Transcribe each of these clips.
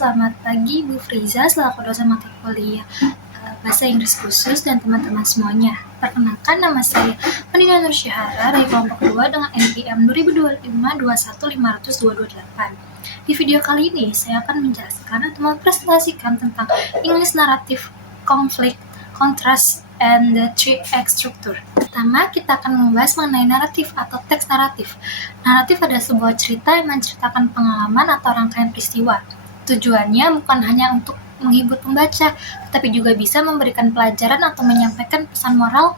selamat pagi Bu Friza selaku dosen mata kuliah Bahasa Inggris Khusus dan teman-teman semuanya. Perkenalkan, nama saya Penina Nursyahara dari kelompok 2 dengan NPM 2025-21500-228. Di video kali ini, saya akan menjelaskan atau mempresentasikan tentang English Narrative, Conflict, Contrast, and the 3X Structure. Pertama, kita akan membahas mengenai naratif atau teks naratif. Naratif adalah sebuah cerita yang menceritakan pengalaman atau rangkaian peristiwa. Tujuannya bukan hanya untuk menghibur pembaca, tetapi juga bisa memberikan pelajaran atau menyampaikan pesan moral.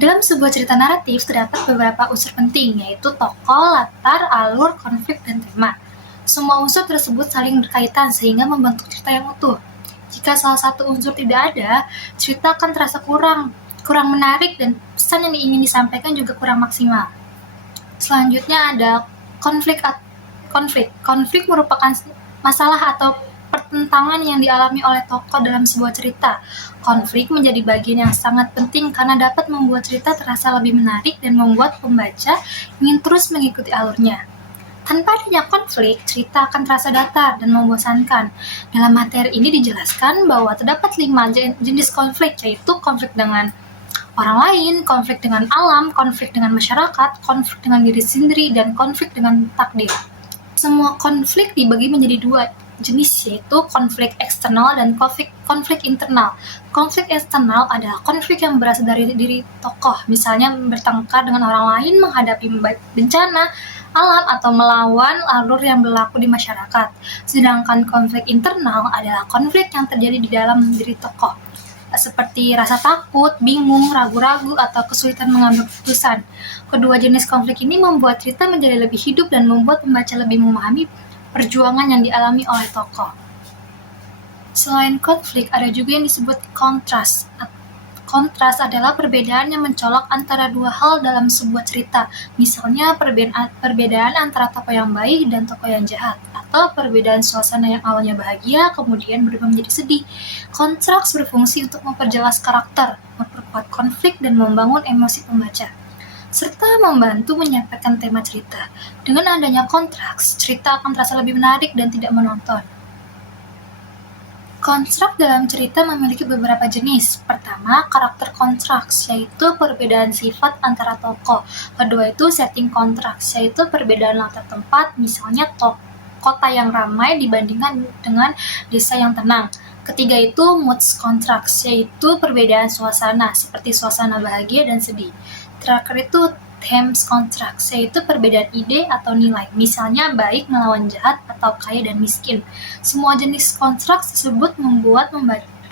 Dalam sebuah cerita naratif terdapat beberapa unsur penting, yaitu tokoh, latar, alur, konflik, dan tema. Semua unsur tersebut saling berkaitan sehingga membentuk cerita yang utuh. Jika salah satu unsur tidak ada, cerita akan terasa kurang menarik dan pesan yang ingin disampaikan juga kurang maksimal. Selanjutnya ada konflik. Konflik merupakan masalah atau pertentangan yang dialami oleh tokoh dalam sebuah cerita. Konflik menjadi bagian yang sangat penting karena dapat membuat cerita terasa lebih menarik dan membuat pembaca ingin terus mengikuti alurnya. Tanpa adanya konflik, cerita akan terasa datar dan membosankan. Dalam materi ini dijelaskan bahwa terdapat 5 jenis konflik, yaitu konflik dengan orang lain, konflik dengan alam, konflik dengan masyarakat, konflik dengan diri sendiri, dan konflik dengan takdir. Semua konflik dibagi menjadi 2 jenis, yaitu konflik eksternal dan konflik internal. Konflik eksternal adalah konflik yang berasal dari diri tokoh, misalnya bertengkar dengan orang lain, menghadapi bencana alam, atau melawan alur yang berlaku di masyarakat. Sedangkan konflik internal adalah konflik yang terjadi di dalam diri tokoh, seperti rasa takut, bingung, ragu-ragu, atau kesulitan mengambil keputusan. Kedua jenis konflik ini membuat cerita menjadi lebih hidup dan membuat pembaca lebih memahami perjuangan yang dialami oleh tokoh. Selain konflik, ada juga yang disebut kontras. Kontras adalah perbedaan yang mencolok antara 2 hal dalam sebuah cerita. Misalnya perbedaan antara tokoh yang baik dan tokoh yang jahat, atau perbedaan suasana yang awalnya bahagia kemudian berubah menjadi sedih. Kontras berfungsi untuk memperjelas karakter, memperkuat konflik, dan membangun emosi pembaca, serta membantu menyampaikan tema cerita. Dengan adanya kontras, cerita akan terasa lebih menarik dan tidak monoton. Konstruk dalam cerita memiliki beberapa jenis. Pertama, karakter kontraks, yaitu perbedaan sifat antara tokoh. Kedua itu setting kontraks, yaitu perbedaan latar tempat, misalnya kota yang ramai dibandingkan dengan desa yang tenang. Ketiga itu moods kontraks, yaitu perbedaan suasana, seperti suasana bahagia dan sedih. Terakhir itu themes kontraks, yaitu perbedaan ide atau nilai, misalnya baik melawan jahat atau kaya dan miskin. Semua jenis kontraks tersebut membuat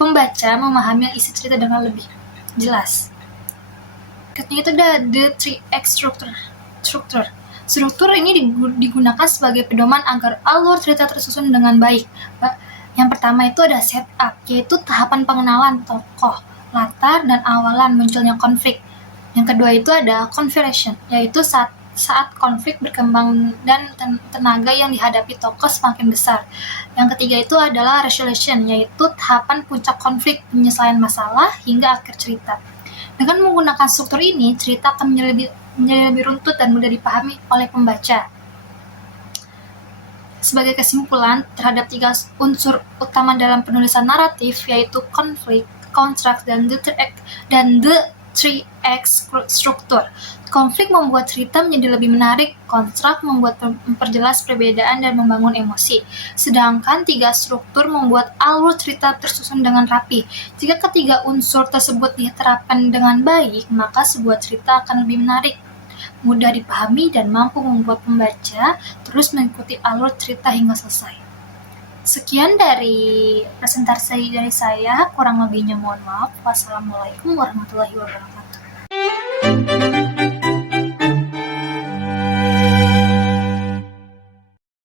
pembaca memahami isi cerita dengan lebih jelas. Ketika itu ada the 3X structure. Struktur ini digunakan sebagai pedoman agar alur cerita tersusun dengan baik. Yang pertama itu ada setup, yaitu tahapan pengenalan tokoh, latar, dan awalan munculnya konflik. Yang kedua itu ada configuration, yaitu saat konflik berkembang dan tenaga yang dihadapi tokoh semakin besar. Yang ketiga itu adalah resolution, yaitu tahapan puncak konflik, penyelesaian masalah hingga akhir cerita. Dengan menggunakan struktur ini, cerita akan menjadi lebih runtut dan mudah dipahami oleh pembaca. Sebagai kesimpulan, terhadap 3 unsur utama dalam penulisan naratif, yaitu konflik, contrast, dan the 3X struktur. Konflik membuat cerita menjadi lebih menarik, konstruk memperjelas perbedaan dan membangun emosi. Sedangkan 3 struktur membuat alur cerita tersusun dengan rapi. Jika ketiga unsur tersebut diterapkan dengan baik, maka sebuah cerita akan lebih menarik, mudah dipahami, dan mampu membuat pembaca terus mengikuti alur cerita hingga selesai. Sekian dari presentasi dari saya, kurang lebihnya mohon maaf. Wassalamualaikum warahmatullahi wabarakatuh.